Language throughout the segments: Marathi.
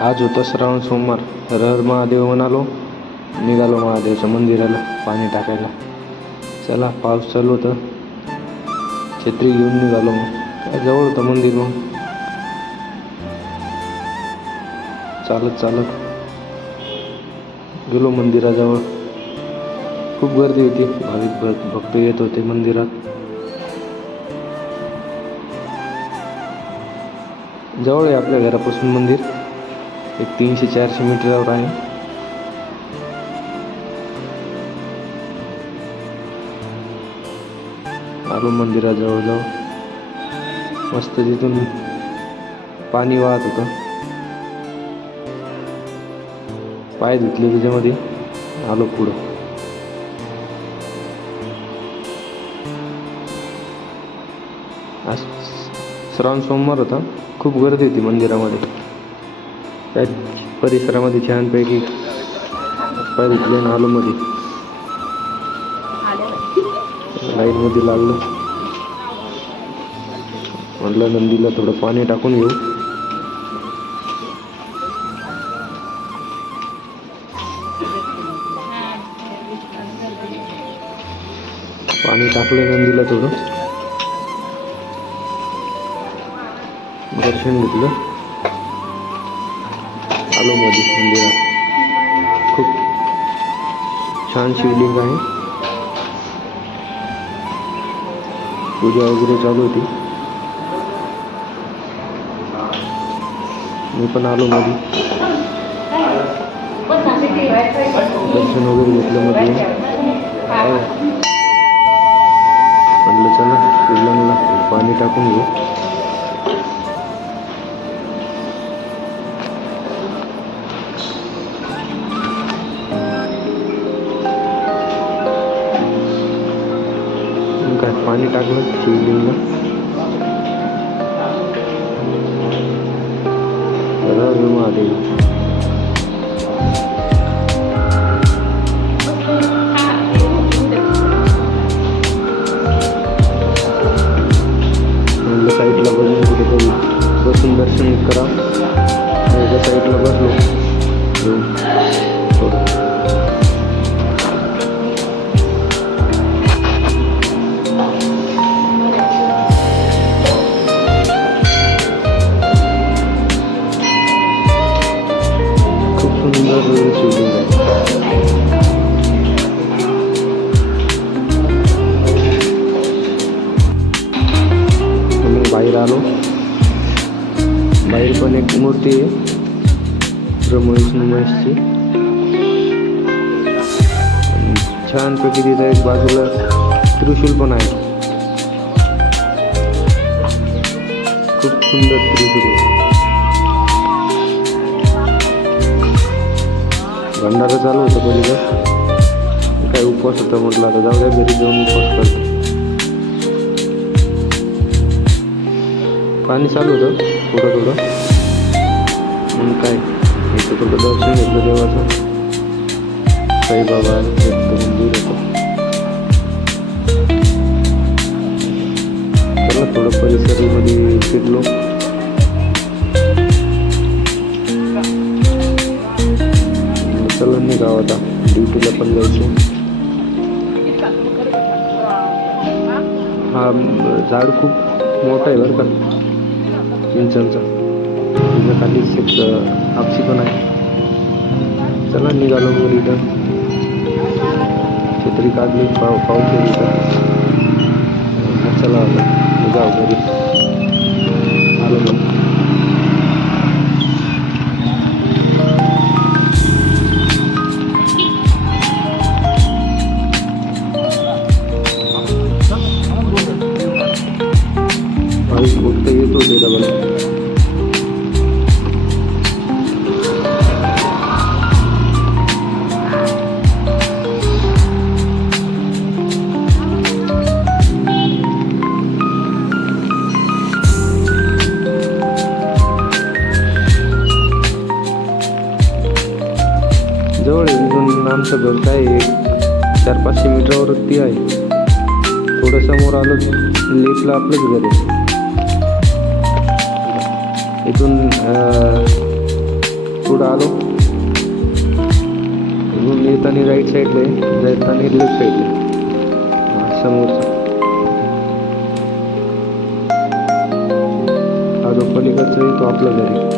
आज होता श्रावण सोमवार. हर हर महादेव म्हणालो, निघालो महादेवच्या मंदिराला पाणी टाकायला. चला, पाऊस चालू होता, छत्री घेऊन निघालो. मग जवळ होतं मंदिर. मग चालत चालत गेलो मंदिराजवळ. खूप गर्दी होती, भाविक भक्त येत होते मंदिरात. जवळ आहे आपल्या घरापासून मंदिर, एक 300-400 मीटरवर आहे. आलो मंदिराजवळ जाऊ. मस्त तिथून पाणी वाहत होतं, पाय धुतले त्याच्यामध्ये. आलो पुढं. आज श्रावण सोमवार होता, खूप गर्दी होती मंदिरामध्ये. त्या परिसरामध्ये छानपैकी पाय धुतले आणि आलो मध्ये. लाईनमध्ये लागलो. म्हटलं नंदीला थोडं पाणी टाकून घेऊ. पाणी टाकलं नंदीला थोडं, दर्शन घेतलं. आलो मध्ये मंदिरात. खूप छान शिवलिंग आहे. पूजा वगैरे चालू होती. मी पण आलो मध्ये, दर्शन वगैरे घेतलं मध्ये. म्हटलं चला शिवलिंगला पाणी टाकून घेऊ. काय पाणी टाकलं शिवलिंगला. महादेव. साईडला बसून कुठेतरी बसून दर्शन करा. एका साईडला बसलो थोडं. खूप सुंदर शिवलिंग आहे. बाहेर आलो. बाहेर पण एक मूर्ती आहे ब्रह्मा विष्णू महेशची. छानपैकी तिथं एक बाजूला त्रिशूल पण आहे. खूप सुंदर त्रिशूल आहे. भंडारा चालू होतं पलीकडं. काय उपवास होता, म्हटलं आता जाऊ द्या घरी जाऊन उपवास करतो. पाणी चालू होतं थोडं थोडं. मग काय इथं थोडं दर्शन घेतलं देवाचं. साईबाबा मंदिर होतं. चला थोडं परिसरामध्ये फिरलो. चला निघावं आता, ड्युटीला पण जायचं. हा झाड खूप मोठा आहे बरं का, चिंचणचा. तिच्या खालीच एक आपसी पण आहे. चला निघालो मग रिटर्न. छत्री काढली, पाऊस येईल. चला आता जाऊ घरी. आलो मग. फक्त येत होते डबल. जवळ इथून आमचं घर काय 400-500 मीटरवरती आहे. थोडं समोर आलो लेफ्टला आपलंच घर आहे. इथून पुढं आलो. इकडून येताना राईट साईडला आहे, जाताना लेफ्ट साईडला आहे. समोरचा हा जो पलीकडचा आहे तो आपला घरी.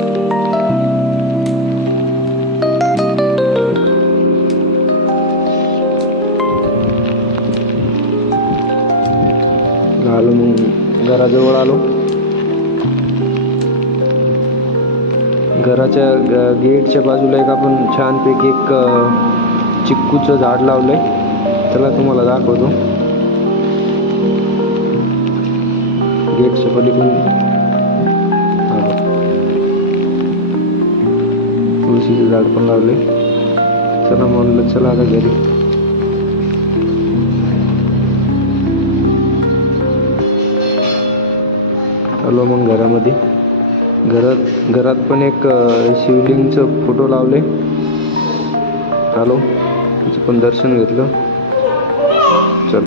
आलो मग घराजवळ आलो. घराच्या गेटच्या बाजूला एक आपण छानपैकी एक चिक्कूचं झाड लावलंय. त्याला तुम्हाला दाखवतो. गेटच्या पलीकडून तुळशीचं झाड पण लावले. चला म्हणलं चला आता घरी. आलो मग घरामध्ये. घरात पण एक शिवलिंगचं फोटो लावले. आलो, त्याचं पण दर्शन घेतलं.